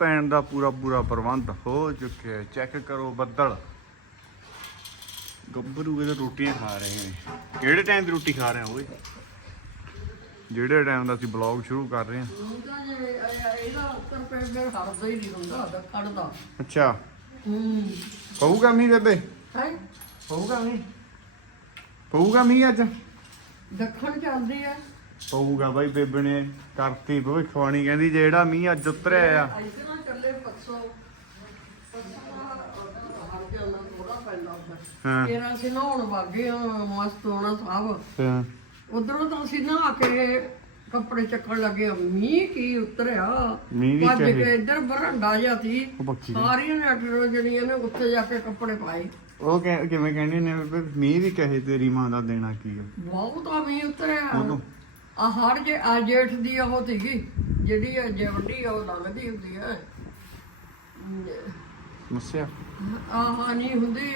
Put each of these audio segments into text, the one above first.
ਪੈਣ ਦਾ ਪੂਰਾ ਪੂਰਾ ਪ੍ਰਬੰਧ ਹੋ ਚੁੱਕਿਆ ਚੈੱਕ ਕਰੋ ਬੱਦਲ। ਗੱਭਰੂ ਇਹ ਰੋਟੀਆਂ ਖਾ ਰਹੇ ਨੇ। ਕਿਹੜੇ ਟਾਈਮ ਦੀ ਰੋਟੀ ਖਾ ਰਹੇ ਹੋ ਓਏ? ਜਿਹੜੇ ਟਾਈਮ ਦਾ ਅਸੀਂ ਬਲੌਗ ਸ਼ੁਰੂ ਕਰ ਰਹੇ ਹਾਂ। ਇਹਦਾ ਹੀ ਅੱਛਾ। ਹੂੰ। ਪਊਗਾ ਮੀਂਹ ਬੇਬੇ? ਹੈ? ਪਊਗਾ ਮੀਂਹ? ਪਊਗਾ ਮੀਂਹ ਅੱਜ? ਦੱਖਣ ਚੱਲਦੀ ਆ ਪਊਗਾ ਬਾਈ ਬੇਬੇ ਨੇ ਕਰਤੀ ਭਵਿੱਖਬਾਣੀ ਕਹਿੰਦੀ ਜਿਹੜਾ ਮੀਂਹ ਅੱਜ ਉਤਰਿਆ ਆ ਹਾਂ। ਫਿਰ ਅਸੀਂ ਨਹਾਉਣ ਵਾਗੇ ਮਸਤ ਹੋਣਾ ਸਾਹਿਬ। ਹਾਂ। ਉਧਰੋਂ ਤਾਂ ਅਸੀਂ ਨਹਾ ਕੇ ਕੱਪੜੇ ਚੱਕਣ ਲੱਗੇ ਮੀਂਹ ਕੀ ਉਤਰਿਆ? ਮੀਂਹ ਵੀ ਭੱਜ ਕਹੇ। ਕੇ ਇੱਧਰ ਬਰੰਡਾ ਜਿਹਾ ਸੀ। ਉਹ ਪੱਖੀ ਨੇ। ਸਾਰੀਆਂ ਨੇ ਅੱਡਰੋ ਜਿਹੜੀਆਂ ਨੇ ਉੱਥੇ ਜਾ ਕੇ ਕੱਪੜੇ ਪਾਏ। ਉਹ ਕਹਿ- ਕਿਵੇਂ ਕਹਿੰਦੇ ਨੇ ਮੀਂਹ ਵੀ ਕਹੇ ਤੇਰੀ ਮਾਂ ਦਾ ਦੇਣਾ ਕੀ ਆ। ਬਹੁਤ ਆ ਮੀਂਹ ਉਤਰਿਆ। ਉਦੋਂ? ਆ ਹੜ ਜੇ ਆ ਜੇਠ ਦੀ ਉਹ ਸੀਗੀ। ਜਿਹੜੀ ਆ ਜਵੰਡੀ ਉਹ ਲੱਗਦੀ ਹੁੰਦੀ ਹੈ ਮੱਸਿਆ। ਆਹ ਨਹੀਂ ਹੁੰਦੀ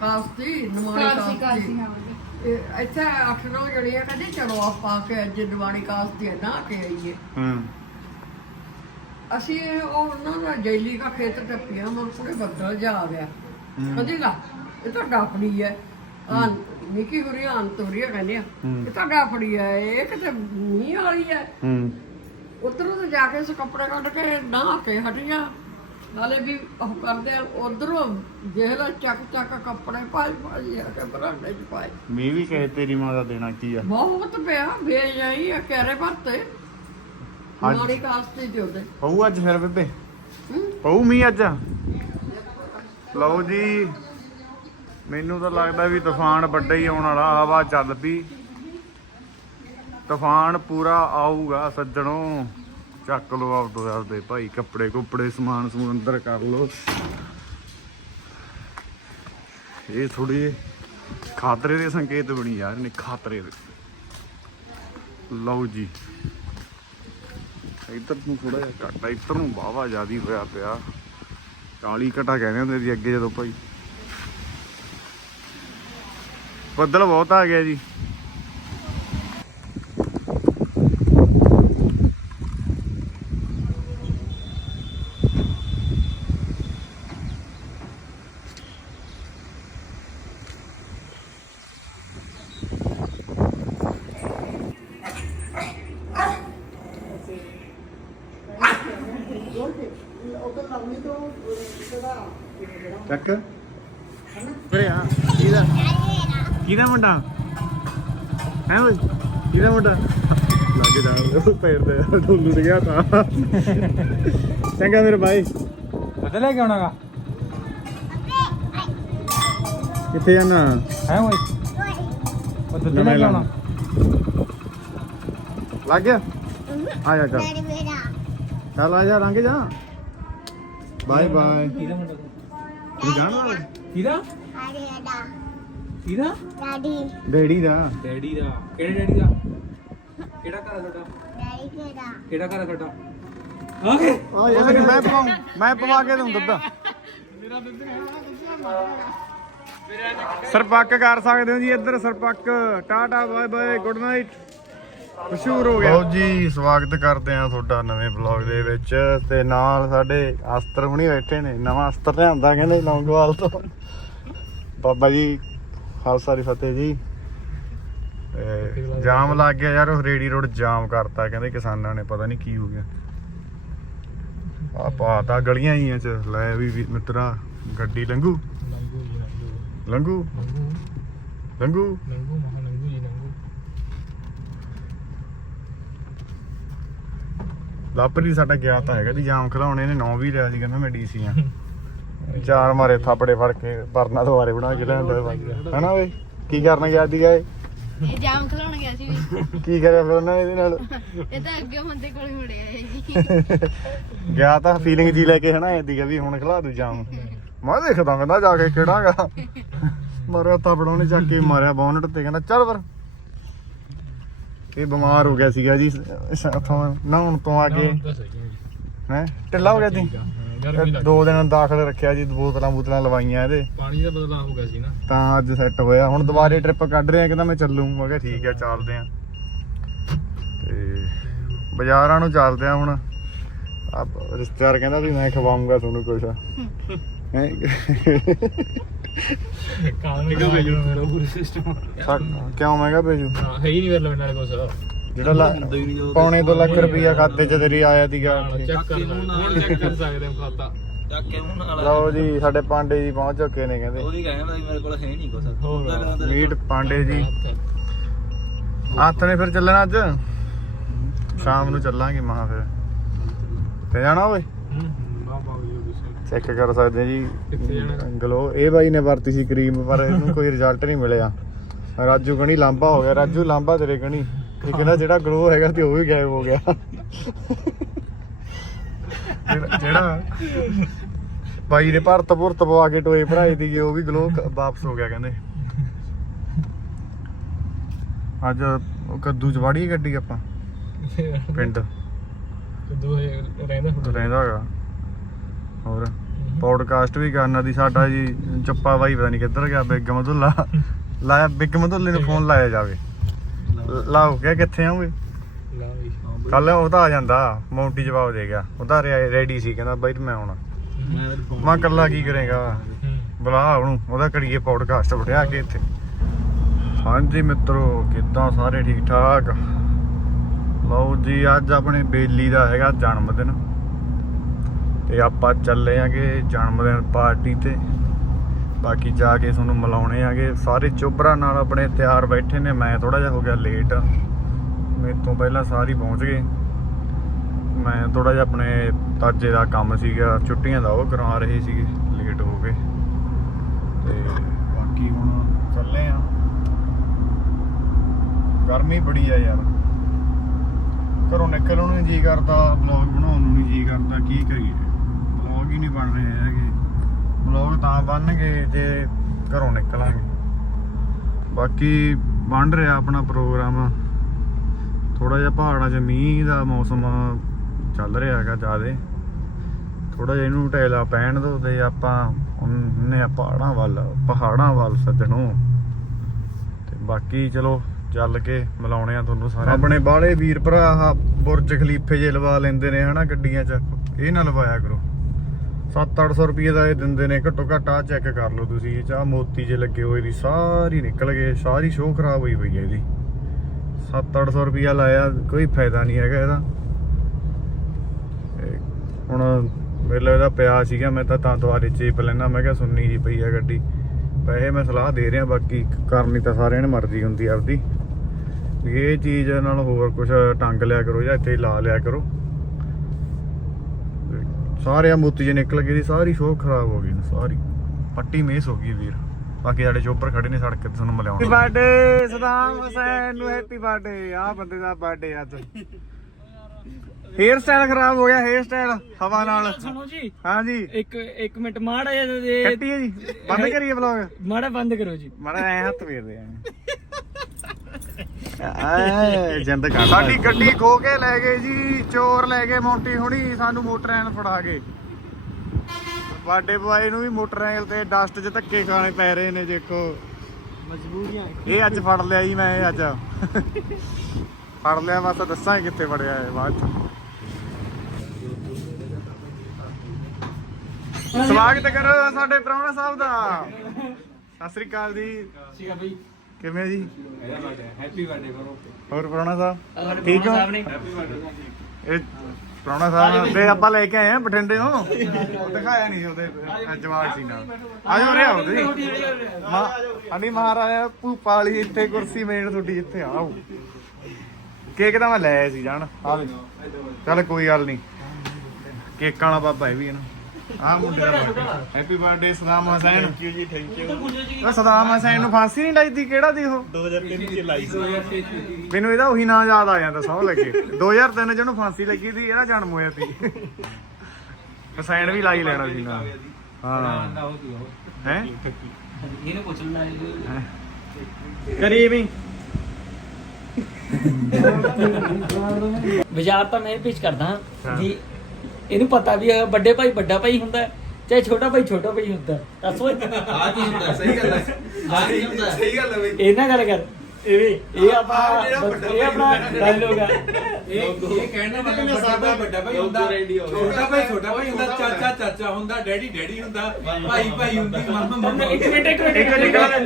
ਕਾਸਤੀ ਨਮਾਣੀ ਕਾਸੀ ਕਾਸੀ ਕਾਸਤੀ ਹਾਂ ਵਧੀਆ। ਇਹ ਇੱਥੇ ਅੱਠ ਨੌ ਜਣੀਆਂ ਕਹਿੰਦੇ ਚਲੋ ਆਪਾਂ ਕੇ ਅੱਜ ਨਮਾਣੀ ਕਾਸਤੀ ਨਾ ਕੇ ਆਈਏ। ਹਾਂ। ਅਸੀਂ ਉਹ ਉਹਨਾਂ ਦਾ ਜੈਲੀ ਦਾ ਖੇਤ ਟੱਪਿਆ ਮਨ ਪੂਰੇ ਬੱਦਲ ਜਾ ਆ ਗਿਆ ਕਹਿੰਦੀ ਲਾ ਇਹ ਤਾਂ ਡਾਫੜੀ ਹੈ। ਆ ਨਿੱਕੀ ਹੁਰੀ ਕਹਿੰਦੇ ਆ। ਇਹ ਤਾਂ ਡਾਫੜੀ ਹੈ ਇਹ ਕਿਤੇ ਮੀਂਹ ਵਾਲੀ ਹੈ ਹੂੰ। ਉਧਰੋਂ ਤਾਂ ਜਾ ਕੇ ਅਸੀਂ ਕੱਪੜੇ ਕੱਢ ਕੇ ਨਹਾ ਕੇ ਹਟੀਆਂ ਨਾਲੇ ਵੀ ਉਹ ਕਰਦੇ ਆ ਉਧਰੋਂ ਜਿਹੜਾ ਚੱਕ ਚੱਕ ਕੱਪੜੇ ਪਾਈ ਪਾਈ ਆ ਕੇ ਬਰਾਂਡੇ 'ਚ ਪਾਏ। ਮੀਂਹ ਵੀ ਕਹੇ ਤੇਰੀ ਮਾਂ ਦਾ ਦੇਣਾ ਕੀ ਆ? ਬਹੁਤ ਪਿਆ ਆਈ ਆ ਕੈਰੇ ਭਰਤੇ। ਮਾੜੀ ਕਾਸਤੀ ਦੇ ਉਹਦੇ। ਪਊ ਅੱਜ ਫਿਰ ਬੇਬੇ? ਪਊ ਮੀਂਹ ਅੱਜ? ਲਓ ਜੀ ਮੈਨੂੰ ਤਾਂ ਲੱਗਦਾ ਵੀ ਤੂਫਾਨ ਵੱਡਾ ਹੀ ਆਉਣ ਵਾਲਾ ਹਵਾ ਚੱਲ ਪਈ। ਤੂਫਾਨ ਪੂਰਾ ਆਊਗਾ ਸੱਜਣੋ। ਚੱਕ ਲਓ ਆਪਦੇ ਆਪਦੇ ਭਾਈ, ਕੱਪੜੇ ਕੁੱਪੜੇ, ਸਮਾਨ ਸਮੂਨ ਅੰਦਰ ਕਰ ਲਓ। ਇਹ ਥੋੜੀ ਖਾਤਰੇ ਦੇ ਸੰਕੇਤ ਬਣੀ ਯਾਰ ਨੇ ਖਾਤਰੇ ਦੇ। ਲਓ ਜੀ। ਇੱਧਰ ਨੂੰ ਥੋੜਾ ਜਿਹਾ ਘੱਟ, ਇੱਧਰ ਨੂੰ ਵਾਵਾ ਜ਼ਿਆਦੀ ਹੋਇਆ ਪਿਆ। ਕਾਲੀ ਘਟਾ ਕਹਿੰਦੇ ਹੁੰਦੇ ਸੀ ਅੱਗੇ ਜਦੋਂ ਭਾਈ। ਬੱਦਲ ਬਹੁਤ ਆ ਗਿਆ ਜੀ ਚੱਕ ਵੀਰੇ ਆ ਕਿਹਦਾ ਕਿਹਦਾ ਮੁੰਡਾ ਹੈ ਓਏ ਕਿਹਦਾ ਮੁੰਡਾ ਲੱਗ ਜਾ ਉਹ ਪੈਰ ਤੇ ਢੋਲੂ ਤੇ ਗਿਆ ਤਾਂ। ਚੰਗਾ ਮੇਰੇ ਭਾਈ ਬਦਲ ਲੈ ਕੇ ਆਉਣਾਗਾ। ਕਿੱਥੇ ਜਾਣਾ? ਹੈ ਓਏ। ਬਦਲ ਲੈ ਨਵੇਂ ਕੇ ਆਉਣਾ। ਲੱਗ ਗਿਆ? ਆ ਜਾ ਚੱਲ ਚੱਲ ਆ ਜਾ ਰੰਗ ਜਾ। Bye bye. ਕਿਹਦਾ ਮੁੰਡਾ ਤੂੰ? ਜਾਣਾ? ਕਿਹਦਾ? ਕਿਹਦਾ? ਡੈਡੀ ਦਾ। ਡੈਡੀ ਦਾ। ਕਿਹੜੇ ਡੈਡੀ ਦਾ? ਕਿਹੜਾ ਘਰ ਆ ਤੁਹਾਡਾ? ਕਿਹੜਾ ਘਰ ਤੁਹਾਡਾ? ਓਕੇ ਆ ਯਾਰ ਮੈਂ ਪਵਾਉਂ ਮੈਂ ਪਵਾ ਕੇ ਦੂੰ ਦੁੱਧ। ਸਰਪੱਕ ਕਰ ਸਕਦੇ ਹੋ ਜੀ ਇੱਧਰ ਸਰਪੱਕ। Tata bye bye good night. ਮਸ਼ਹੂਰ ਹੋ ਗਿਆ। ਲਓ ਜੀ ਸਵਾਗਤ ਕਰਦੇ ਆ ਤੁਹਾਡਾ ਨਵੇਂ ਵਲੌਗ ਦੇ ਵਿੱਚ। ਤੇ ਨਾਲ ਸਾਡੇ ਅਸਤਰ ਹੁਣੀ ਬੈਠੇ ਨੇ। ਨਵਾਂ ਅਸਤਰ ਲਿਆਂਦਾ ਕਹਿੰਦੇ ਲੌਂਗੋਵਾਲ ਤੋਂ। ਬਾਬਾ ਜੀ ਖਾਲਸਾ ਦੀ ਫਤਿਹ ਜੀ। ਤੇ ਜਾਮ ਲੱਗ ਗਿਆ ਯਾਰ ਉਹ ਰੇੜੀ ਰੋਡ ਜਾਮ ਕਰਤਾ ਕਹਿੰਦੇ ਕਿਸਾਨਾਂ ਨੇ ਪਤਾ ਨਹੀਂ ਕੀ ਹੋ ਗਿਆ। ਆ ਪਾਤਾ ਗਲੀਆਂ ਹੀ ਚ ਲੈ ਵੀ ਮਿੱਤਰਾ ਗੱਡੀ ਮਹਾ ਨੰਗੂ ਜੀ ਨੰਗੂ ਲਾਪਰੀ ਸਾਡਾ ਗਿਆ ਤਾਂ ਹੈਗਾ ਦੀ ਜਾਮ ਖਲਾਉਣੇ ਨੇ 9 ਵੀ ਲਿਆ ਸੀ ਕਹਿੰਦਾ ਮੈਂ ਡੀਸੀ ਆ ਚਾਰ ਮਾਰੇ ਥਾਪੜੇ ਫੜ ਕੇ ਪਰਨਾ ਦੁਆਰੇ ਬਣਾ ਕੇ ਲਿਆਂਦਾ ਹਨਾ ਓਏ ਕੀ ਕਰਨ ਗਿਆ ਦੀ ਗਏ ਇਹ ਜਾਮ ਖਲਾਉਣ ਗਿਆ ਸੀ। ਵੀ। ਕੀ ਕਰਿਆ ਫਿਰ ਉਹਨਾਂ ਨੇ ਇਹਦੇ ਨਾਲ? ਇਹ ਤਾਂ ਅੱਗੇ ਬੰਦੇ ਕੋਲ ਮੁੜਿਆ ਹੈ ਜੀ ਗਿਆ ਤਾਂ ਫੀਲਿੰਗ ਜੀ ਲੈ ਕੇ ਹਨਾ ਐਦੀ ਵੀ ਹੁਣ ਖਲਾ ਦੂ ਜਾਮ। ਮੈਂ ਦੇਖਦਾ ਕਹਿੰਦਾ ਜਾ ਕੇ ਕਿਹੜਾਗਾ ਮਾਰਿਆ ਥਾਪੜਾ ਉਹਨੇ ਚੱਕ ਕੇ ਮਾਰਿਆ ਬੋਨਟ ਤੇ ਕਹਿੰਦਾ ਚੱਲ ਫਿਰ। ਇਹ ਬਿਮਾਰ ਹੋ ਗਿਆ ਸੀਗਾ ਜੀ ਸਾਥੋਂ ਨਹਾਉਣ ਤੋਂ ਆ ਕੇ। ਹੈ? ਢਿੱਲਾ ਹੋ ਗਿਆ ਸੀ? ਗਰਮੀ ਦੋ ਦਿਨ ਦਾਖਲ ਰੱਖਿਆ ਜੀ ਬੋਤਲਾਂ ਬੋਤਲਾਂ ਲਵਾਈਆਂ ਇਹਦੇ। ਪਾਣੀ ਦਾ ਬਦਲਾਅ ਹੋ ਗਿਆ ਸੀ ਨਾ। ਤਾਂ ਅੱਜ ਸੈੱਟ ਹੋਇਆ। ਹੁਣ ਦੁਬਾਰੇ ਟ੍ਰਿਪ ਕੱਢ ਰਹੇ ਆ ਕਹਿੰਦਾ ਮੈਂ ਚੱਲੂ। ਮੈਂ ਕਿਹਾ ਠੀਕ ਆ ਚੱਲਦੇ ਆ ਤੇ ਬਾਜ਼ਾਰਾਂ ਨੂੰ ਚੱਲਦੇ ਆ ਹੁਣ। ਆਪ ਰਿਸ਼ਤੇਦਾਰ ਕਹਿੰਦਾ ਵੀ ਮੈਂ ਖਵਾਉਂਗਾ ਤੁਹਾਨੂੰ ਕੁਛ। ਹੈ? ਕਾਲ ਮੇਗਾ ਭੇਜੋ? ਮੇਰਾ ਪੂਰਾ ਸਿਸਟਮ ਕਿਉਂ ਮਹਿੰਗਾ ਭੇਜੂ? ਹਾਂ ਹੈ ਹੀ ਨਹੀਂ ਮੇਰੇ ਨਾਲ ਕੁਛ ਜਿਹੜਾ ਲਾ- ਪੌਣੇ 2 ਲੱਖ ਰੁਪਈਆ ਖਾਤੇ 'ਚ ਤੇਰੀ ਆਇਆ ਦੀਗਾ ਚੈੱਕ ਕਰ ਹੁਣ ਚੈੱਕ ਕਰ ਸਕਦੇ ਹਾਂ ਖਾਤਾ। ਲਓ ਜੀ ਸਾਡੇ ਪਾਂਡੇ ਜੀ ਪਹੁੰਚ ਚੁੱਕੇ ਨੇ ਕਹਿੰਦੇ। ਉਹਦੀ ਕਹਿੰਦਾ ਮੇਰੇ ਕੋਲ ਹੈ ਨਹੀਂ ਕੁਛ। ਹੋਰ ਮੀਟ ਪਾਂਡੇ ਜੀ। ਹੱਥ ਨੇ ਫਿਰ ਚੱਲਣਾ ਅੱਜ? ਸ਼ਾਮ ਨੂੰ ਚੱਲਾਂਗੇ ਮਹਾ ਫਿਰ। ਤੇ ਜਾਣਾ ਓਏ? ਹੂੰ ਚੈੱਕ ਕਰ ਸਕਦੇ ਜੀ। ਕਿੱਥੇ ਜਾਣਾ? ਗਲੋ ਇਹ ਬਾਈ ਨੇ ਵਰਤੀ ਸੀ ਕਰੀਮ ਪਰ ਇਹਨੂੰ ਕੋਈ ਰਿਜ਼ਲਟ ਨਹੀਂ ਮਿਲਿਆ। ਰਾਜੂ ਕਣੀ ਲਾਂਬਾ ਹੋ ਗਿਆ। ਰਾਜੂ ਲਾਂਬਾ ਤੇਰੇ ਕਣੀ। ਇਹ ਕਹਿੰਦਾ ਜਿਹੜਾ ਗਲੋ ਹੈਗਾ ਤੇ ਉਹ ਵੀ ਗਾਇਬ ਹੋ ਗਿਆ। ਜਿਹੜਾ- ਜਿਹੜਾ ਬਾਈ ਨੇ ਭਰਤ ਭੁਰਤ ਪਵਾ ਕੇ ਟੋਏ ਭਰਾਈ ਦੀ ਉਹ ਵੀ ਗਲੋ ਵਾਪਸ ਹੋ ਗਿਆ ਕਹਿੰਦੇ। ਅੱਜ ਉਹ ਕੱਦੂ ਚ ਵਾੜੀ ਗੱਡੀ ਆਪਾਂ ਪਿੰਡ। ਦੋ ਰਹਿੰਦਾ ਹੁੰਦਾ ਰਹਿੰਦਾ ਹੈਗਾ। ਹੋਰ ਪੌਡਕਾਸਟ ਵੀ ਕਰਨਾ ਦੀ ਸਾਡਾ ਜੀ ਚੱਪਾ ਬਾਈ ਪਤਾ ਨਹੀਂ ਕਿੱਧਰ ਗਿਆ ਬਿੱਗ ਮਧੁੱਲਾ। ਲਾਇਆ ਬਿੱਗ ਮਧੁੱਲੇ ਨੂੰ ਫੋਨ ਲਾਇਆ ਜਾਵੇ। ਲਾਓ ਕਿਹਾ ਕਿੱਥੇ ਆਉਂਗੇ ਲਾ ਵੀ। ਕੱਲ ਉਹ ਤਾਂ ਆ ਜਾਂਦਾ ਮੌਂਟੀ ਜਵਾਬ ਦੇ ਗਿਆ। ਉਹ ਤਾਂ ਰੈਡੀ ਸੀ ਕਹਿੰਦਾ ਬਾਈ ਮੈਂ ਆਉਣਾ। ਮੈਂ ਕੱਲਾ ਕੀ ਕਰੇਗਾ? ਬੁਲਾ ਉਹਨੂੰ ਉਹਦਾ ਕਰੀਏ ਪੌਡਕਾਸਟ ਬਿਠਾ ਕੇ ਇੱਥੇ। ਹਾਂਜੀ ਮਿੱਤਰੋ ਕਿੱਦਾਂ ਸਾਰੇ ਠੀਕ ਠਾਕ ਲਓ ਜੀ ਅੱਜ ਆਪਣੇ ਬੇਲੀ ਦਾ ਹੈਗਾ ਜਨਮ ਦਿਨ ਤੇ ਆਪਾਂ ਚੱਲੇ ਆਂਗੇ ਜਨਮ ਦਿਨ ਪਾਰਟੀ ਤੇ। ਬਾਕੀ ਜਾ ਕੇ ਤੁਹਾਨੂੰ ਮਿਲਾਉਣੇ ਆਂਗੇ। ਸਾਰੇ ਚੋਬਰਾ ਨਾਲ ਆਪਣੇ ਤਿਆਰ ਬੈਠੇ ਨੇ। ਮੈਂ ਥੋੜਾ ਜਿਹਾ ਹੋ ਗਿਆ ਲੇਟ ਮੇਰੇ ਤੋਂ ਪਹਿਲਾਂ ਸਾਰੇ ਹੀ ਪਹੁੰਚ ਗਏ। ਮੈਂ ਥੋੜਾ ਜਿਹਾ ਆਪਣੇ ਤਾਜੇ ਦਾ ਕੰਮ ਸੀਗਾ। ਛੁੱਟੀਆਂ ਦਾ ਉਹ ਕਰਵਾ ਰਹੇ ਸੀਗੇ। ਲੇਟ ਹੋ ਗਏ। ਤੇ ਬਾਕੀ ਹੁਣ ਚੱਲੇ ਆ। ਗਰਮੀ ਬੜੀ ਆ ਯਾਰ। ਘਰੋਂ ਨਿਕਲਣ ਨੂੰ ਜੀ ਕਰਦਾ ਵਲੌਗ ਬਣਾਉਣ ਨੂੰ ਨਹੀਂ ਜੀ ਕਰਦਾ। ਕੀ ਕਰੀਏ? ਵਲੌਗ ਹੀ ਨਹੀਂ ਬਣ ਰਹੇ ਹੈਗੇ। ਵਲੌਗ ਤਾਂ ਬਣਨਗੇ ਜੇ ਘਰੋਂ ਨਿਕਲਾਂਗੇ। ਬਾਕੀ ਬਣ ਰਿਹਾ ਆਪਣਾ ਪ੍ਰੋਗਰਾਮ। ਥੋੜਾ ਜਿਹਾ ਪਹਾੜਾਂ 'ਚ ਮੀਂਹ ਦਾ ਮੌਸਮ ਚੱਲ ਰਿਹਾ ਹੈਗਾ ਜ਼ਿਆਦੇ। ਥੋੜਾ ਜਿਹਾ ਇਹਨੂੰ ਢੇਲਾ ਪੈਣ ਦੋ ਤੇ ਆਪਾਂ ਉਹਨੇ ਪਹਾੜਾਂ ਵੱਲ ਪਹਾੜਾਂ ਵੱਲ ਸੱਜਣੋ। ਤੇ ਬਾਕੀ ਚਲੋ ਚੱਲ ਕੇ ਮਿਲਾਉਣੇ ਆ ਤੁਹਾਨੂੰ ਸਾਰੇ ਆਪਣੇ ਬਾਹਲੇ ਵੀਰ ਭਰਾ ਆਹ ਬੁਰਜ ਖਲੀਫੇ ਜੇ ਲਵਾ ਲੈਂਦੇ ਨੇ ਹਨਾ ਗੱਡੀਆਂ 'ਚ। ਇਹ ਨਾ ਲਵਾਇਆ ਕਰੋ। 7-800 ਰੁਪਏ ਦਾ ਇਹ ਦਿੰਦੇ ਨੇ, ਘੱਟੋ ਘੱਟ ਆ ਚੈੱਕ ਕਰ ਲਓ ਤੁਸੀਂ, ਇਹ 'ਚ ਮੋਤੀ ਜੇ ਲੱਗੇ ਹੋਏ ਦੀ, ਸਾਰੀ ਨਿਕਲ ਗਏ, ਸਾਰੀ ਸ਼ੋਅ ਖਰਾਬ ਹੋਈ ਪਈ ਹੈ ਇਹਦੀ। 7-800 ਰੁਪਿਆ ਲਾਇਆ, ਕੋਈ ਫਾਇਦਾ ਨਹੀਂ ਹੈਗਾ ਇਹਦਾ। ਹੁਣ ਮੇਰੇ ਲਈ ਇਹਦਾ ਪਿਆ ਸੀਗਾ, ਮੈਂ ਤਾਂ ਤਾਂ ਦੁਆਰੇ ਚੇਪ ਲੈਣਾ ਮੈਂ ਕਿਹਾ ਸੁਣਨੀ ਜੀ ਪਈ ਆ ਗੱਡੀ। ਪੈਸੇ ਮੈਂ ਸਲਾਹ ਦੇ ਰਿਹਾ, ਬਾਕੀ ਕਰਨੀ ਤਾਂ ਸਾਰਿਆਂ ਨੇ ਮਰਜ਼ੀ ਹੁੰਦੀ ਆਪਦੀ। ਇਹ ਚੀਜ਼ ਨਾਲ ਹੋਰ ਕੁਝ ਟੰਗ ਲਿਆ ਕਰੋ ਜਾਂ ਇੱਥੇ ਲਾ ਲਿਆ ਕਰੋ। ਸਾਰੇ ਆ ਮੋਤੀ ਜੇ ਨਿਕਲ ਗਏ ਦੀ ਸਾਰੀ ਸ਼ੋਅ ਖਰਾਬ ਹੋ ਗਈ ਸਾਰੀ। ਪੱਟੀ ਮੇਸ ਹੋ ਗਈ ਵੀਰ। ਬਾਕੀ ਸਾਡੇ ਚੋਪਰ ਖੜੇ ਨੇ ਸੜਕ ਤੇ ਤੁਹਾਨੂੰ ਮਿਲਾਉਣਾ। ਹੈਪੀ ਬਰਥਡੇ ਸਦਾਮ ਹਸੈਨ ਨੂੰ ਹੈਪੀ ਬਰਥਡੇ ਆ ਬੰਦੇ ਦਾ ਬਰਥਡੇ ਅੱਜ। ਹੇਅਰ ਸਟਾਈਲ ਖਰਾਬ ਹੋ ਗਿਆ ਹੇਅਰ ਸਟਾਈਲ ਹਵਾ ਨਾਲ। ਸੁਣੋ ਜੀ। ਹਾਂ ਜੀ ਇੱਕ ਇੱਕ ਮਿੰਟ ਮਾੜਾ ਜਿਹਾ ਜੇ ਕੱਟੀ ਹੈ ਜੀ। ਬੰਦ ਕਰੀਏ ਵਲੌਗ ਮਾੜਾ ਬੰਦ ਕਰੋ ਜੀ। ਮਾੜਾ ਐ ਹੱਥ ਫੇਰਦੇ ਆ। ਜਿੰਦ ਸਾਡੀ ਗੱਡੀ ਖੋ ਕੇ ਲੈ ਗਏ ਜੀ ਚੋਰ ਲੈ ਗਏ ਮੌਂਟੀ ਹੁਣੀ ਸਾਨੂੰ ਮੋਟਰਸਾਈਕਲ ਫੜਾ ਗਏ ਬਾਡੇ ਬੁਆਏ ਨੂੰ ਵੀ ਮੋਟਰਸਾਈਕਲ ਤੇ ਡਸਟ 'ਚ ਧੱਕੇ ਖਾਣੇ ਪੈ ਰਹੇ ਨੇ ਦੇਖੋ। ਮਜਬੂਰੀਆਂ ਇਹ ਅੱਜ ਫੜ ਲਿਆ ਜੀ ਮੈਂ ਇਹ ਅੱਜ। ਫੜ ਲਿਆ ਬਸ ਦੱਸਾਂ ਕਿੱਥੇ ਫੜਿਆ ਇਹ ਬਾਅਦ ਚ। ਸਵਾਗਤ ਕਰੋ ਸਾਡੇ ਪ੍ਰਾਹੁਣਾ ਸਾਹਿਬ ਦਾ। ਸਤਿ ਸ੍ਰੀ ਅਕਾਲ ਜੀ। ਸੀਗਾ ਬਈ। ਕਿਵੇਂ ਜੀ? ਹੈਪੀ ਬਰਥਡੇ ਕਰੋ। ਹੋਰ ਪ੍ਰਾਹੁਣਾ ਸਾਹਿਬ? ਠੀਕ ਹੋ? ਸਾਹਿਬ ਨੇ ਇਹ ਪ੍ਰਾਹੁਣਾ ਸਾਹਿਬ ਤੇ ਆਪਾਂ ਲੈ ਕੇ ਆਏ ਆ ਬਠਿੰਡੇ ਤੋਂ। ਦਿਖਾਇਆ ਨਹੀਂ ਉਹਦੇ ਜਵਾਬ ਸੀ ਨਾਲ। ਆਜੋ ਰੇ ਆਓ ਤੁਸੀਂ। ਮਾ ਅਨੀ ਮਹਾਰਾਜਾ ਭੂਪਾ ਵਾਲੀ ਇੱਥੇ ਕੁਰਸੀ ਮੇਨ ਤੁਹਾਡੀ ਇੱਥੇ ਆਓ। ਕੇਕ ਤਾਂ ਮੈਂ ਲੈ ਆਇਆ ਸੀ ਜਾਣ। ਆ ਲੈ ਚੱਲ ਕੋਈ ਗੱਲ ਨਹੀਂ। ਕੇਕਾਂ ਵਾਲਾ ਬਾਬਾ ਇਹ ਵੀ ਹੈ ਆਹ ਮੁੰਡੇ ਦਾ happy birthday Saddam Hussain. Thank you ਜੀ ਥੈਂਕ ਯੂ ਉਹ ਸਦਾਮ ਹਸੈਨ ਨੂੰ ਫਾਂਸੀ ਨਹੀਂ ਲਾਈ ਤੀ ਕਿਹੜਾ ਦੀ ਉਹ? 2003 ਚ ਲਾਈ ਸੀ। ਮੈਨੂੰ ਇਹਦਾ ਉਹੀ ਨਾਂ ਯਾਦ ਆ ਜਾਂਦਾ ਸੌ ਲੱਗੇ 2003 ਚ ਉਹਨੂੰ ਫਾਂਸੀ ਲੱਗੀ ਸੀ ਇਹਦਾ ਜਨਮ ਹੋਇਆ ਸੀ। ਹਸੈਨ ਵੀ ਲਾਈ ਲੈਣਾ ਸੀ ਨਾ। ਹਾਂ। ਹੈ? ਇਹਨੂੰ ਪੁੱਛ ਲੈਣਾ ਕਰੀ ਵੀ ਵਿਚਾਰ ਤਾਂ ਮੈਂ ਇਹ ਪਿੱਛ ਕਰਦਾ ਵੀ ਇਹਨੂੰ ਪਤਾ ਵੀ ਇਹ ਵੱਡੇ ਭਾਈ ਵੱਡਾ ਭਾਈ ਹੁੰਦਾ ਹੈ, ਚਾਹੇ ਛੋਟਾ ਭਾਈ ਛੋਟਾ ਭਾਈ ਹੁੰਦਾ। ਹੈ। ਦੱਸੋ। ਆ ਕੀ ਹੁੰਦਾ ਸਹੀ ਗੱਲ ਹੈ ਆ। ਕੀ ਹੁੰਦਾ। ਸਹੀ ਗੱਲ ਹੈ ਬਈ। ਇਹਨਾਂ ਗੱਲ ਕਰ। ਇਹ ਵੀ ਇਹ ਆਪਣਾ ਇਹ ਆਪਣਾ ਡਾਇਲੋਗ ਆ। ਇਹ ਇਹ ਕਹਿਣ ਮਤਲਬ ਵੱਡਾ ਭਾਈ ਵੱਡਾ ਭਾਈ ਹੁੰਦਾ। ਛੋਟਾ ਭਾਈ ਛੋਟਾ ਭਾਈ ਹੁੰਦਾ ਚਾਚਾ ਚਾਚਾ ਹੁੰਦਾ ਡੈਡੀ ਡੈਡੀ ਹੁੰਦਾ ਭਾਈ ਭਾਈ ਹੁੰਦੀ ਮਾਮਾ ਮਾਮਾ ਇੱਕ ਮਿੰਟ ਇੱਕ ਮਿੰਟ ਮਿੰਟ।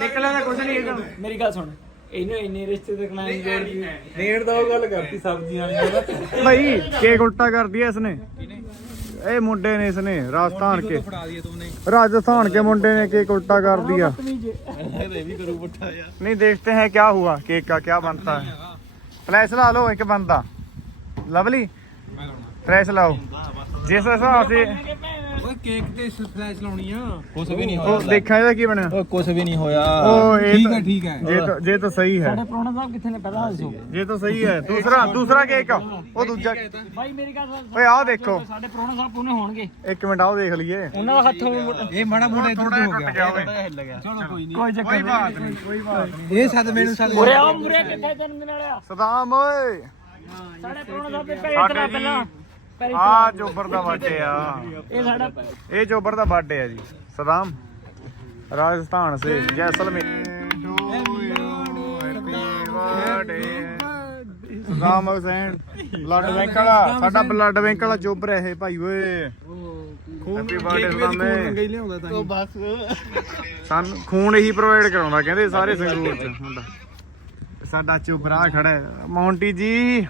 ਨਿਕਲਣਾ ਕੁਝ ਨਹੀਂ ਹੈਗਾ ਮੇਰੀ ਗੱਲ ਸੁਣ। ਇਹਨੂੰ ਇੰਨੇ ਰਿਸ਼ਤੇ ਤੱਕ ਨਾ ਨਹੀਂ ਜੋੜਦੀ ਨੇੜ ਦਾ ਉਹ ਗੱਲ ਕਰਤੀ ਸਬਜ਼ੀਆਂ ਦੀ ਭਾਈ ਕੇਕ ਉਲਟਾ ਕਰ ਦਿਆ ਇਸਨੇ ਇਹ ਮੁੰਡੇ ਨੇ ਇਸਨੇ ਰਾਜਸਥਾਨ ਕੇ ਫੜਾ ਦਿਆ ਤੂਨੇ राजस्थान के मुंडे ने केक उल्टा कर दिया ਇਹ ਵੀ ਕਰੂ ਪੁੱਠਾ ਯਾਰ नहीं देखते हैं क्या हुआ केक का क्या बनता है फ्लैश ला लो एक बंदा लवली ਮੈਂ ਲਾਉਣਾ फ्लैश लाओ जिस हिसाब से ਓਏ ਕੇਕ ਤੇ ਸਰਪ੍ਰਾਈਜ਼ ਲਾਉਣੀ ਆ ਕੁਝ ਵੀ ਨਹੀਂ ਹੋਇਆ ਉਹ ਦੇਖਾਂ ਇਹਦਾ ਕੀ ਬਣਿਆ ਓਏ ਕੁਝ ਵੀ ਨਹੀਂ ਹੋਇਆ ਉਹ ਇਹ ਠੀਕ ਹੈ ਠੀਕ ਹੈ ਜੇ ਤਾਂ ਜੇ ਤਾਂ ਸਹੀ ਹੈ ਸਾਡੇ ਪ੍ਰੋਣਾ ਸਾਹਿਬ ਕਿੱਥੇ ਨੇ ਪਹਿਲਾਂ ਦੱਸੋ ਜੇ ਤਾਂ ਸਹੀ ਹੈ ਦੂਸਰਾ ਦੂਸਰਾ ਕੇਕ ਉਹ ਦੂਜਾ ਬਾਈ ਮੇਰੀ ਗੱਲ ਓਏ ਆਹ ਦੇਖੋ ਸਾਡੇ ਪ੍ਰੋਣਾ ਸਾਹਿਬ ਕੋਨੇ ਹੋਣਗੇ ਇੱਕ ਮਿੰਟ ਆਓ ਦੇਖ ਲਈਏ ਉਹਨਾਂ ਦਾ ਹੱਥ ਇਹ ਮਾੜਾ ਮੋਟਾ ਇਧਰ ਤੋਂ ਹੋ ਗਿਆ ਚਲੋ ਕੋਈ ਨਹੀਂ ਕੋਈ ਚੱਕਰ ਨਹੀਂ ਕੋਈ ਬਾਤ ਨਹੀਂ ਇਹ ਸਦ ਮੈਨੂੰ ਸਦ ਓਏ ਆ ਮੁਰੇ ਕਿੱਥੇ ਜਨਮ ਦਿਨ ਵਾਲਿਆ ਸਦਾਮ ਓਏ ਸਾਡੇ ਪ੍ਰੋਣਾ ਸਾਹਿਬ ਦੇ ਪੈਸੇ ਇਤਨਾ ਪਹਿਲਾਂ ਆ ਚੋਬਰ ਦਾ ਬਰਥਡੇ ਆ। ਇਹ ਸਾਡਾ ਇਹ ਚੋਬਰ ਦਾ ਬਰਥਡੇ ਹੈ ਜੀ। ਸਦਾਮ। ਰਾਜਸਥਾਨ ਸੇ ਜੈਸਲਮੇਰ। ਸਦਾਮ ਹੁਸੈਨ ਬਲੱਡ ਬੈਂਕ ਵਾਲਾ। ਸਾਡਾ ਬਲੱਡ ਬੈਂਕ ਵਾਲਾ ਚੋਬਰ ਹੈ ਇਹ ਭਾਈ ਓਏ। ਹੈਪੀ ਬਰਥਡੇ ਸਦਾਮੇ ਲਿਆਉਂਦਾ ਤਾਂ ਬਸ। ਸਾਨੂੰ ਖੂਨ ਇਹੀ ਪ੍ਰੋਵਾਈਡ ਕਰਾਉਂਦਾ ਕਹਿੰਦੇ ਸਾਰੇ ਸੰਗਰੂਰ ਚ। ਹੁੰਦਾ ਸਾਡਾ ਚੋਬਰਾ ਖੜਾ ਹੈ। ਮੌਂਟੀ ਜੀ।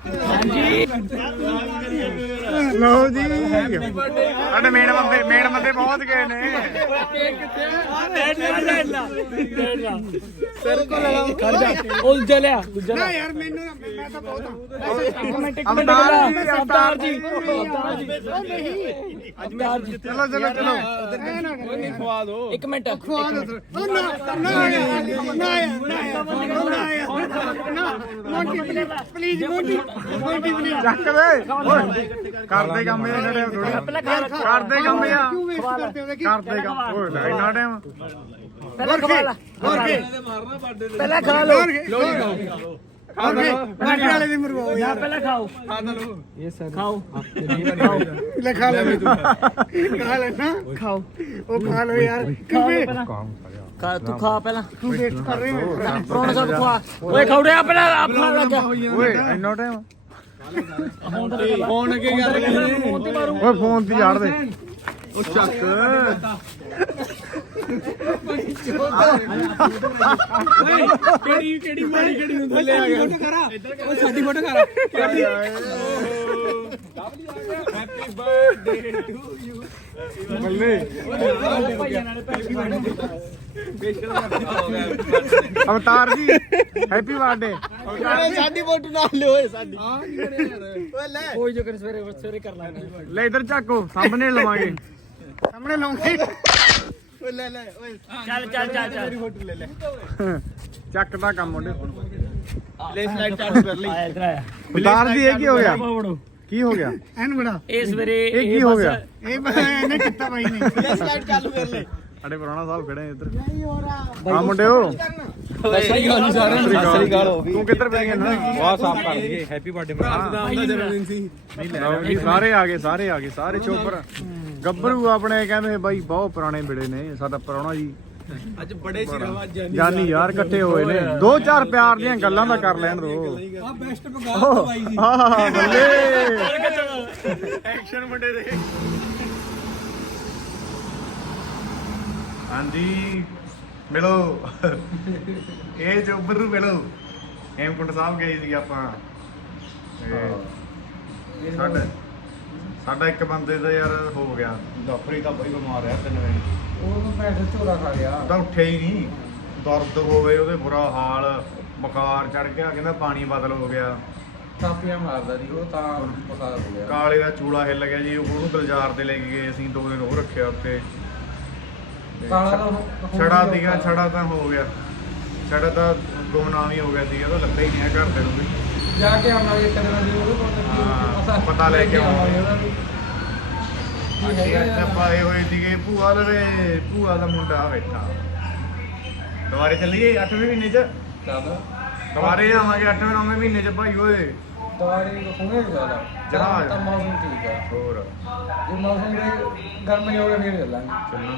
ਲਓ ਜੀ ਸਾਡੇ ਮੇਨ ਬੰਦੇ ਮੇਨ ਬੰਦੇ ਪਹੁੰਚ ਗਏ ਨੇ ਸਰ ਕੋ ਲਗਾ ਕਰ ਜਾ ਉਹ ਜਲਿਆ ਨਾ ਯਾਰ ਮੈਨੂੰ ਮੈਂ ਤਾਂ ਬਹੁਤ ਅਵਤਾਰ ਜੀ, ਅਵਤਾਰ ਜੀ ਅਵਤਾਰ ਜੀ ਉਹ ਨਹੀਂ ਅਵਤਾਰ ਜੀ ਚਲੋ ਚਲੋ ਚਲੋ ਖਵਾ ਦੋ ਇੱਕ ਮਿੰਟ ਚੱਕ ਦੇ ਓਏ ਕਰਦੇ ਕੰਮ ਇਹ ਜਿਹੜੇ ਥੋੜੇ ਕਰਦੇ ਕੰਮ ਆ। ਕਰਦੇ ਕੰਮ। ਓਏ ਲੈ। ਇੰਨਾ ਟਾਈਮ ਪਹਿਲਾਂ ਖਵਾ ਲਾ। ਹੋਰ ਕੀ ਪਹਿਲਾਂ ਖਾ ਲਓ। ਬਾਕੀ ਵਾਲੇ ਦੀ ਮਰਵਾਓ। ਯਾ ਪਹਿਲਾਂ ਖਾਓ। ਇਹ ਸਰ ਖਾਓ। ਲੈ ਖਾ ਲੈ। ਤੂੰ। ਖਾ ਲੈ ਨਾ। ਖਾਓ। ਉਹ ਖਾ ਲੋ ਯਾਰ। ਖਾਓ ਪਹਿਲਾਂ। ਖਾ ਤੂੰ ਖਾ ਪਹਿਲਾਂ। ਤੂੰ ਵੇਟ ਕਰ ਰਹੀ ਹੈ। ਪ੍ਰੋਣ ਸਭ ਖਵਾ। ਓਏ ਖੌੜਿਆ ਪਹਿਲਾਂ ਆਪ ਖਾ ਲੱਗਾ। ਓਏ ਇੰਨਾ ਟਾਈਮ ਫੋਨ ਅੱਗੇ ਗੱਲ ਓਏ ਫੋਨ ਤੇ ਝਾੜ ਦੇ। ਉਹ ਚੱਕ। ਕਿਹੜੀ ਕਿਹੜੀ ਮਾੜੀ ਕਿਹੜੀ ਨੂੰ ਥੱਲੇ ਆ ਗਿਆ? ਕਰਾ। ਉਹ ਸਾਡੀ ਫੋਟੋ ਕਰਾ ਹੈਪੀ ਬਰਥਡੇ ਟੂ ਯੂ ਬੱਲੇ ਅਵਤਾਰ ਜੀ ਹੈਪੀ ਬਰਥਡੇ ਸਾਡੀ ਫੋਟੋ ਨਾਲ ਲਿਓ ਸਾਡੀ। ਕੋਈ ਜੋ ਕਰ ਸਵੇਰੇ ਸਵੇਰੇ ਕਰ ਲਾਂਗੇ। ਲੈ ਇਧਰ ਚੱਕੋ ਸਾਹਮਣੇ ਲਵਾਂਗੇ। ਸਾਹਮਣੇ ਲਾਉਂਗੇ ਚੱਲ ਚੱਲ ਚੱਲ ਚੱਲ। ਚੱਕ ਦਾ ਕੰਮ ਮੁੰਡੇ ਲੈ ਸਲਾਈਡ ਚਾਲੂ ਕਰ ਲਈ। ਆਇਆ ਇਧਰ ਆਇਆ। ਅਵਤਾਰ ਜੀ ਇਹ ਕੀ ਹੋ ਗਿਆ? ਵੜੋ ਕੀ ਹੋ ਗਿਆ? ਐਨ ਬੜਾ ਇਹ ਸਵੇਰੇ ਇਹ ਕੀ ਹੋ ਗਿਆ? ਇਹ ਮੈਂ ਇਹਨੇ ਕੀਤਾ ਬਾਈ ਨੇ। ਲੈ ਸਲਾਈਡ ਚਾਲੂ ਕਰ ਲੈ। ਸਾਡੇ ਪੁਰਾਣਾ ਸਾਹਿਬ ਖੜੇ ਇੱਧਰ। ਹਾਂ ਮੁੰਡਿਓ। ਸਹੀ ਗੱਲ ਜੀ ਸਾਰਿਆਂ ਨੂੰ। ਸਹੀ ਗੱਲ ਹੋ ਗਈ ਤੂੰ ਕਿੱਧਰ ਬੈ ਗਿਆ ਨਾ? ਵਾਹ ਸਾਫ਼ ਕਰ ਦਈਏ। ਹੈਪੀ ਬਰਥਡੇ ਭਰਾ ਦਾ ਜਨਮ ਦਿਨ ਸੀ। ਲਓ ਜੀ, ਸਾਰੇ ਆ ਗਏ ਸਾਰੇ ਆ ਗਏ ਸਾਰੇ ਚੋਬਰ ਗੱਭਰੂ ਆਪਣੇ ਕਹਿੰਦੇ ਬਾਈ ਬਹੁਤ ਪੁਰਾਣੇ ਬਿੜੇ ਨੇ। ਸਾਡਾ ਪੁਰਾਣਾ ਜੀ ਅੱਜ ਬੜੇ ਸਿਰਵਾ ਜਾਨੀ ਜਾਨੀ ਯਾਰ ਇਕੱਠੇ ਹੋਏ ਨੇ। ਦੋ ਚਾਰ ਪਿਆਰ ਦੀਆਂ ਗੱਲਾਂ ਦਾ ਕਰ ਲੈਣ ਦੋ ਆ ਬੈਸਟ ਪਗਾਰ ਦਵਾਈ ਸੀ। ਆਹ ਬੱਲੇ। ਐਕਸ਼ਨ ਮੁੰਡੇ ਦੇ। ਹਾਂਜੀ ਮਿਲੋ। ਇਹ ਚੋਬਰ ਨੂੰ ਮਿਲੋ। ਹੇਮਕੁੰਟ ਸਾਹਿਬ ਗਏ ਸੀ ਆਪਾਂ। ਤੇ ਸਾਡਾ ਸਾਡਾ ਇੱਕ ਬੰਦੇ ਦਾ ਯਾਰ ਹੋ ਗਿਆ। ਦਾਫਰੀ ਦਾ ਬਈ ਬਿਮਾਰ ਰਿਹਾ ਤਿੰਨ ਵਜੇ ਉਹਨੂੰ ਪੈਸੇ ਝੋਲਾ ਖਾ ਗਿਆ ਤਾਂ ਉੱਠਿਆ ਹੀ ਨਹੀਂ। ਦਰਦ ਹੋਵੇ ਉਹਦੇ ਬੁਰਾ ਹਾਲ ਬੁਖਾਰ ਚੜ ਗਿਆ ਕਹਿੰਦਾ ਪਾਣੀ ਬਦਲ ਹੋ ਗਿਆ। ਕਾਪੀਆਂ ਮਾਰਦਾ ਸੀ ਉਹ ਤਾਂ ਬੁਖਾਰ ਹੋ ਗਿਆ। ਕਾਲੇ ਦਾ ਚੂਲਾ ਹਿੱਲ ਗਿਆ ਜੀ ਉਹਨੂੰ ਗੁਲਜ਼ਾਰ ਤੇ ਲੈ ਕੇ ਗਏ ਅਸੀਂ ਦੋ ਦਿਨ ਉਹ ਰੱਖਿਆ ਉੱਥੇ। ਕਾਲਾ ਤਾਂ ਛੜਾ ਸੀਗਾ ਛੜਾ ਤਾਂ ਹੋ ਗਿਆ। ਛੜਾ ਤਾਂ ਗੁਮਨਾਮ ਹੀ ਹੋ ਗਿਆ ਸੀਗਾ ਤਾਂ ਲੱਭਿਆ ਹੀ ਨਹੀਂ ਹੈ ਘਰ ਦੇ ਨੂੰ ਵੀ। ਜਾ ਕੇ ਆਵਾਂਗੇ ਇੱਕ ਦਿਨ ਅਸੀਂ ਉਹਦੇ ਕੋਲ ਹਾਂ, ਪਤਾ ਲੈ ਕੇ ਆਵਾਂਗੇ। ਉਹਦਾ ਵੀ। ਅਸੀਂ ਇੱਥੇ ਪਾਏ ਹੋਏ ਸੀਗੇ ਭੂਆ ਦਾ ਮੁੰਡਾ ਬੈਠਾ। ਦੁਬਾਰੇ ਚੱਲੀਏ 8ਵੇਂ ਮਹੀਨੇ ਚ? ਚੱਲ ਦੁਬਾਰੇ ਆਵਾਂਗੇ 8ਵੇਂ 9ਵੇਂ ਮਹੀਨੇ ਚ ਭਾਈ ਓਏ। ਦਵਾਰੀ ਹੁਣੇ ਜ਼ਿਆਦਾ। ਜਹਾਜ਼। ਤਾਂ ਮੌਸਮ ਠੀਕ ਹੈ ਹੋਰ। ਜੇ ਮੌਸਮ ਦੇ ਗਰਮ ਹੀ ਹੋ ਗਿਆ ਫਿਰ ਚੱਲਾਂਗੇ। ਚੱਲੋ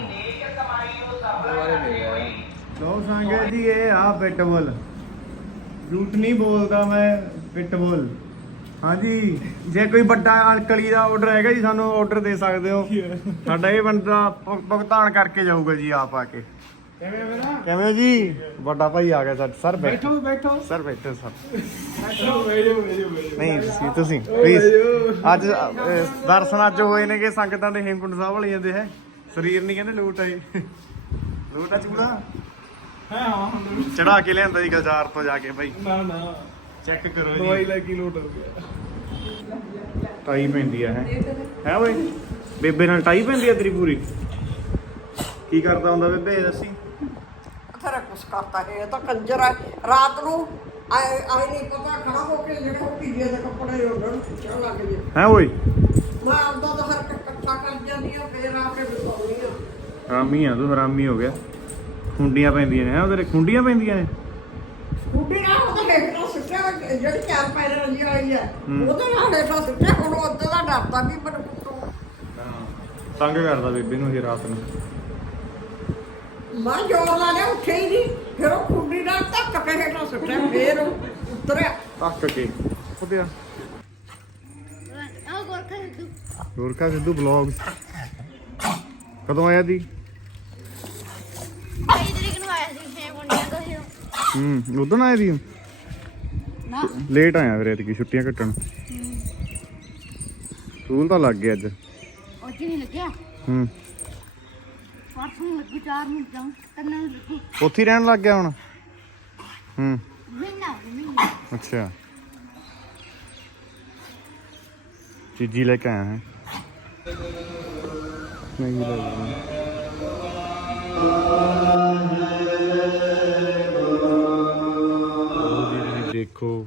ਦੁਬਾਰੇ ਦੇ ਗਿਆ ਲਓ ਸੰਗ ਜੀ ਇਹ ਆ ਪਿਟਬੁਲ ਝੂਠ ਨਹੀਂ ਬੋਲਦਾ ਮੈਂ। ਪਿਟਬੁਲ ਹਾਂਜੀ ਜੇ ਕੋਈ ਵੱਡਾ ਅਲਕਲੀ ਦਾ ਆਰਡਰ ਹੈਗਾ ਜੀ ਸਾਨੂੰ ਆਰਡਰ ਦੇ ਸਕਦੇ ਹੋ। ਸਾਡਾ ਇਹ ਬੰਦਾ ਭੁ- ਭੁਗਤਾਨ ਕਰਕੇ ਜਾਊਗਾ ਜੀ ਆਪ ਆ ਕੇ। ਕਿਵੇਂ ਮੇਰਾ ਕਿਵੇਂ ਜੀ? ਵੱਡਾ ਭਾਈ ਆ ਗਿਆ ਸਰ ਸਰ ਬੈਠੋ। ਬੈਠੋ ਸਰ ਬੈਠੋ ਸਰ। ਬੈਠੋ। ਬੈਠੋ ਬੈਠੋ ਨਹੀਂ ਤੁਸੀਂ ਤੁਸੀਂ ਪਲੀਜ਼ ਅੱਜ ਦਰਸ਼ਨ ਅੱਜ ਹੋਏ ਨੇਗੇ ਸੰਗਤਾਂ ਦੇ ਹੇਮਕੁੰਡ ਸਾਹਿਬ ਵਾਲੀ ਜਾਂਦੇ ਹੈ। ਸਰੀਰ ਨਹੀਂ ਕਹਿੰਦੇ ਲੋਟ ਆਈ ਲੋਟ ਆ ਚੂੜਾ? ਹਾਂ ਹਾਂ ਚੜਾ ਕੇ ਲਿਆਂਦਾ ਜੀ ਗਲਜਾਰ ਤੋਂ ਜਾ ਕੇ ਭਾਈ। ਨਾ ਨਾ। ਚੈੱਕ ਕਰੋ ਦਵਾਈ ਜੀ ਲੈ ਕੇ ਲੋਟ ਹੋ ਗਿਆ। ਟਾਈ ਪੈਂਦੀ ਆ ਹੈ? ਹੈ ਓਏ ਬੇਬੇ ਨਾਲ ਟਾਈ ਪੈਂਦੀ ਆ ਤੇਰੀ ਪੂਰੀ? ਕੀ ਕਰਦਾ ਹੁੰਦਾ ਬੇਬੇ ਦੱਸੀ? ਸਾਰਾ ਕੁਛ ਕਰਤਾ ਹੈ ਇਹ ਤਾਂ ਕੰਜਰ ਹੈ ਰਾਤ ਨੂੰ ਆਏ ਆਏ ਨਹੀਂ ਪਤਾ ਖੜਾ ਹੋ ਕੇ ਜਿਹੜੇ ਉਹ ਪੀਲੇ ਦੇ ਕੱਪੜੇ ਉਹਨਾਂ ਨੂੰ ਖਿੱਚਣ ਲੱਗ ਜੇ ਹੈ ਓਏ ਮੈਂ ਆਪਦਾ ਤਾਂ ਹਰ ਇੱਕ ਇਕੱਠਾ ਕਰ ਜਾਂਦੀ ਆ ਫੇਰ ਆ ਕੇ ਵਿਸਾਉਣੀ ਆ। ਹਰਾਮੀ ਆ ਤੂੰ ਹਰਾਮੀ ਹੋ ਗਿਆ। ਖੁੰਡੀਆਂ ਪੈਂਦੀਆਂ ਨੇ ਹੈ ਉਹਦੇ ਖੁੰਡੀਆਂ ਪੈਂਦੀਆਂ ਨੇ? ਹੇਠ ਨਾਲ ਸੁੱਟਿਆ ਹੋਇਆ, ਜਿਹੜੀ ਚਾਰ ਪੈਰ ਰੰਜੀ ਵਾਲੀ ਹੈ ਹੂੰ। ਉਹਦੇ ਨਾਲ ਹੇਠ ਨਾਲ ਸੁੱਟਿਆ ਹੁਣ ਉਹਦੇ ਦਾ ਡਰਦਾ ਵੀ ਮੈਨੂੰ ਕੁੱਟੂ ਤੰਗ ਕਰਦਾ ਬੇਬੇ ਨੂੰ ਇਹ ਰਾਤ ਨੂੰ। ਮੈਂ ਜੋਰ ਲਾ ਲਿਆ ਉੱਠੇ ਹੀ ਨਹੀਂ। ਫਿਰ ਉਹ ਕੁੰਡੀ ਨਾਲ ਧੱਕ ਕੇ ਹੇਠ ਸੁੱਟਿਆ ਫੇਰ ਉਹ ਉਤਰਿਆ। ਤੱਕ ਕੇ। ਉਹਦਿਆ ਆ ਗੋਰਖਾ ਸਿੱਧੂ। ਗੋਰਖਾ ਸਿੱਧੂ ਬਲੌਗ ਕਦੋਂ ਆਇਆ ਦੀ? ਕਈ ਤਰੀਕ ਨੂੰ ਆਇਆ ਸੀ ਛੇ ਮੁੰਡਿਆਂ ਦਾ ਸੀ। ਹੂੰ ਉਦੋਂ ਆਇਆ ਦੀ? ਨਾ। ਲੇਟ ਆਇਆ ਫਿਰ ਐਤਕੀ ਛੁੱਟੀਆਂ ਕੱਟਣ। ਸਕੂਲ ਤਾਂ ਲੱਗ ਗਿਆ ਅੱਜ। ਉਹ ਚ ਨਹੀਂ ਲੱਗਿਆ? ਹੂੰ। ਪਰਸੋਂ ਨੂੰ ਲੱਗੂ ਚਾਰ ਨੂੰ ਜਾਉਂ ਕੰਨਾਂ ਨੂੰ ਲੱਗੂ। ਉੱਥੇ ਹੀ ਰਹਿਣ ਲੱਗ ਗਿਆ ਹੁਣ? ਹੂੰ। ਮਹੀਨਾ ਮਹੀਨਾ। ਅੱਛਾ। ਚੀਜੀ ਲੈ ਕੇ ਆਇਆ ਹੈ। ਨਹੀਂ ਲੈ ਦੇਖੋ।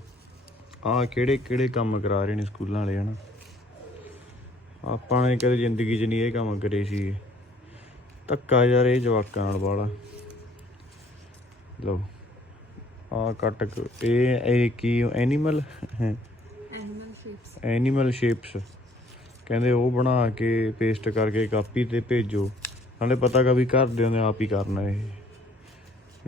ਆ ਕਿਹੜੇ ਕਿਹੜੇ ਕੰਮ ਕਰਾ ਰਹੇ ਨੇ ਸਕੂਲਾਂ ਵਾਲੇ ਹਨਾ? ਆਪਾਂ ਨੇ ਕਦੇ ਜ਼ਿੰਦਗੀ 'ਚ ਨਹੀਂ ਇਹ ਕੰਮ ਕਰੇ ਸੀ ਧੱਕਾ ਯਾਰ ਇਹ ਜਵਾਕਾਂ ਨਾਲ ਵਾਲਾ ਲਓ ਆ ਕੱਟ ਇਹ ਇਹ ਕੀ animal animal shapes animal shapes ਕਹਿੰਦੇ ਉਹ ਬਣਾ ਕੇ ਪੇਸਟ ਕਰਕੇ ਕਾਪੀ ਤੇ ਭੇਜੋ। ਨਾਲੇ ਪਤਾ ਕਾ ਵੀ ਘਰ ਦੇ ਨੇ ਆਪ ਹੀ ਕਰਨਾ ਇਹ।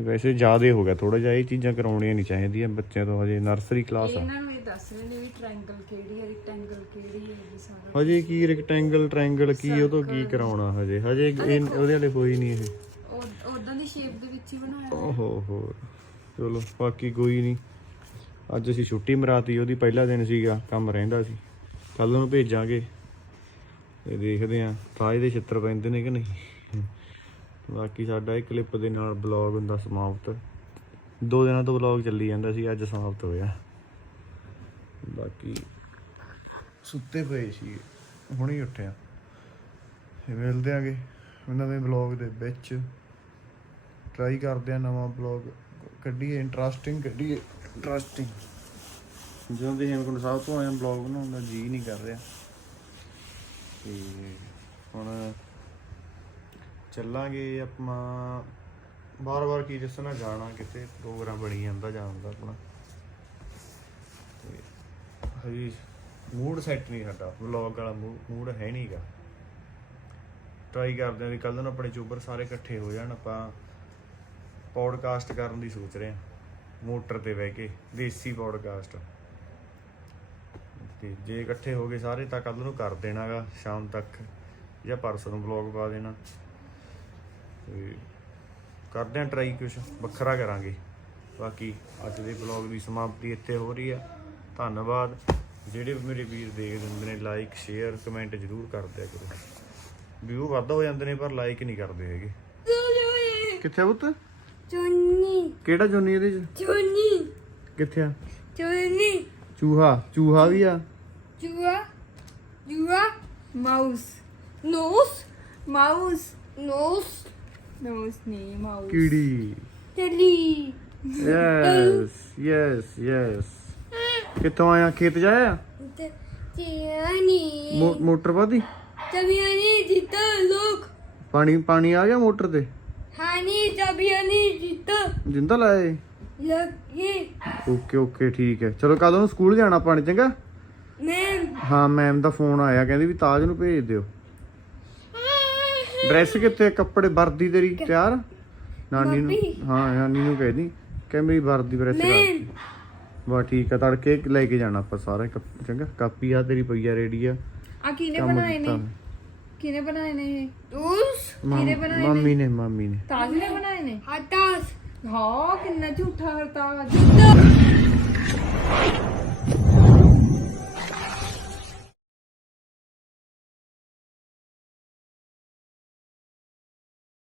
ਵੈਸੇ ਜ਼ਿਆਦੇ ਹੋ ਗਿਆ ਥੋੜਾ ਜਿਹਾ ਇਹ ਚੀਜ਼ਾਂ ਕਰਾਉਣੀਆਂ ਨਹੀਂ ਚਾਹੀਦੀਆਂ ਬੱਚਿਆਂ ਤੋਂ ਹਜੇ ਨਰਸਰੀ ਕਲਾਸ ਆ। ਇਹਨਾਂ ਨੂੰ ਇਹ ਦੱਸ ਰਹੇ ਨੇ ਵੀ ਟ੍ਰਾਇੰਗਲ ਕਿਹੜੀ ਹੈ ਰੈਕਟੈਂਗਲ ਕਿਹੜੀ ਹੈ ਇਹ ਸਾਰਾ ਹਜੇ ਕੀ ਰੈਕਟੈਂਗਲ ਟ੍ਰਾਇੰਗਲ ਕੀ ਉਹ ਤੋਂ ਕੀ ਕਰਾਉਣਾ ਹਜੇ? ਹਜੇ ਇਹ ਉਹਦੇ ਵਾਲੇ ਹੋਈ ਨਹੀਂ ਇਹ। ਉਹ ਉਦਾਂ ਦੀ ਸ਼ੇਪ ਦੇ ਵਿੱਚ ਹੀ ਬਣਾਇਆ ਓਹੋ ਹੋ। ਚਲੋ ਬਾਕੀ ਕੋਈ ਨਹੀਂ। ਅੱਜ ਅਸੀਂ ਛੁੱਟੀ ਮਰਾਤੀ ਉਹਦੀ ਪਹਿਲਾ ਦਿਨ ਸੀਗਾ ਕੰਮ ਰਹਿੰਦਾ ਸੀ। ਕੱਲ ਨੂੰ ਭੇਜਾਂਗੇ। ਤੇ ਦੇਖਦੇ ਆਂ ਤਾਜ ਦੇ ਛਿੱਤਰ ਪੈਂਦੇ ਨੇ ਕਿ ਨਹੀਂ। ਬਾਕੀ ਸਾਡਾ ਇਹ ਕਲਿੱਪ ਦੇ ਨਾਲ ਬਲੌਗ ਹੁੰਦਾ ਸਮਾਪਤ। ਦੋ ਦਿਨਾਂ ਤੋਂ ਬਲੌਗ ਚੱਲੀ ਜਾਂਦਾ ਸੀ, ਅੱਜ ਸਮਾਪਤ ਹੋਇਆ। ਬਾਕੀ ਸੁੱਤੇ ਪਏ ਸੀ, ਹੁਣੇ ਹੀ ਉੱਠਿਆ ਤੇ ਮਿਲਦੇ ਆਂਗੇ ਨਵੇਂ ਬਲੌਗ ਦੇ ਵਿੱਚ। ਟਰਾਈ ਕਰਦੇ ਆ ਨਵਾਂ ਬਲੌਗ ਕੱਢੀਏ ਇੰਟਰਸਟਿੰਗ ਕੱਢੀਏ। ਇੰਟਰਸਟਿੰਗ ਜਦੋਂ ਦੇ ਹੇਮਕੁੰਡ ਸਾਹਿਬ ਤੋਂ ਆਇਆ ਬਲੌਗ ਬਣਾਉਣ ਦਾ ਜੀ ਨਹੀਂ ਕਰ ਰਿਹਾ। ਤੇ ਹੁਣ ਚੱਲਾਂਗੇ ਆਪਾਂ ਬਾਰ-ਬਾਰ ਕੀ ਦੱਸਣਾ ਜਾਣਾ, ਕਿਤੇ ਪ੍ਰੋਗਰਾਮ ਬਣੀ ਜਾਂਦਾ ਜਾਣ ਦਾ ਆਪਣਾ। ਤੇ ਹਜੇ ਮੂਡ ਸੈੱਟ ਨਹੀਂ ਸਾਡਾ ਵਲੌਗ ਵਾਲਾ ਮੂਡ ਹੈ ਨਹੀਂਗਾ। ਟਰਾਈ ਕਰਦੇ ਹਾਂ ਵੀ ਕੱਲ ਨੂੰ ਆਪਣੇ ਚੂਬਰ ਸਾਰੇ ਇਕੱਠੇ ਹੋ ਜਾਣ, ਆਪਾਂ ਪੌਡਕਾਸਟ ਕਰਨ ਦੀ ਸੋਚ ਰਹੇ ਹਾਂ। ਮੋਟਰ ਤੇ ਬਹਿ ਕੇ, ਦੇਸੀ ਪੌਡਕਾਸਟ ਤੇ ਜੇ ਇਕੱਠੇ ਹੋ ਗਏ ਸਾਰੇ, ਤਾਂ ਕੱਲ ਨੂੰ ਕਰ ਦੇਣਾਗਾ, ਸ਼ਾਮ ਤੱਕ ਜਾਂ ਪਰਸੋਂ ਨੂੰ ਵਲੌਗ ਪਾ ਦੇਣਾ। ਤੇ ਕਰਦੇ ਹਾਂ ਟਰਾਈ ਕੁਛ ਵੱਖਰਾ ਕਰਾਂਗੇ। ਬਾਕੀ ਅੱਜ ਦੇ ਵਲੌਗ ਦੀ ਸਮਾਪਤੀ ਇੱਥੇ ਹੋ ਰਹੀ ਆ। ਧੰਨਵਾਦ। ਜਿਹੜੇ ਵੀ ਮੇਰੇ ਵੀਰ ਦੇਖ ਦਿੰਦੇ ਨੇ ਲਾਈਕ ਸ਼ੇਅਰ ਕਮੈਂਟ ਜ਼ਰੂਰ ਕਰ ਦਿਆ ਕਰੋ। ਵਿਊ ਵੱਧ ਹੋ ਜਾਂਦੇ ਨੇ ਪਰ ਲਾਈਕ ਨਹੀਂ ਕਰਦੇ ਹੈਗੇ। ਕਿੱਥੇ ਆ ਪੁੱਤ? ਚੁੰਨੀ। ਕਿਹੜਾ ਜੋਨੀ ਇਹਦੇ ਚ? ਚੁੰਨੀ। ਕਿੱਥੇ ਆ? ਚੁੰਨੀ। ਚੂਹਾ। ਚੂਹਾ ਵੀ ਆ? ਚੂਹਾ। ਚੂਹਾ ਮਾਊਸ। ਨੋਸ। ਮਾਊਸ। ਨੋਸ। ਕੀੜੀ ਯੈਸ ਯੈਸ ਯੈਸ ਕਿੱਥੋਂ ਆਇਆ? ਖੇਤ ਜਾਇਆ ਚਿਆਨੀ ਮੋ- ਮੋਟਰ ਲੋਕ। ਪਾਣੀ ਪਾਣੀ ਆ ਗਿਆ ਮੋਟਰ ਤੇ? ਜਿੱਤਾ ਜਿੰਦਾ ਲਾਏ ਲੱਗੇ। ਓਕੇ ਓਕੇ ਠੀਕ ਹੈ। ਚਲੋ ਕਦੋਂ ਨੂੰ ਸਕੂਲ ਜਾਣਾ ਪਾਣੀ ਚੰਗਾ? ਮੈਂ ਹਾਂ ਮੈਮ ਦਾ ਫੋਨ ਆਇਆ ਕਹਿੰਦੀ ਵੀ ਤਾਜ ਨੂੰ ਭੇਜ ਦਿਓ। ਡਰੈਸ ਕਿੱਥੇ ਕੱਪੜੇ ਵਰਦੀ ਤੇਰੀ ਤਿਆਰ? ਨਾਨੀ ਨੂੰ ਹਾਂ ਨਾਨੀ ਨੂੰ ਕਹਿ ਦੀ। ਕਿ ਮੇਰੀ ਵਰਦੀ ਪ੍ਰੈਸ ਕਰ ਵਾ ਠੀਕ ਆ ਤੜਕੇ ਲੈ ਕੇ ਜਾਣਾ ਆਪਾਂ ਸਾਰਾ ਕੱਪ- ਚੰਗਾ ਕਾਪੀ ਆ ਤੇਰੀ ਪਈ ਆ ਰੈਡੀ ਆ। ਆ ਕਿਹਨੇ ਬਣਾਏ ਨੇ। ਕਿਹਨੇ ਬਣਾਏ ਨੇ ਇਹ? ਮੰਮ- ਕਿਹਨੇ ਬਣਾਏ ਨੇ? ਮੰਮੀ ਨੇ? ਮੰਮੀ ਨੇ। ਤਾਜ ਨੇ ਬਣਾਏ ਨੇ? ਹਟਾਸ ਹਾਂ ਕਿੰਨਾ ਝੂਠਾ ਹਰਤਾਜ।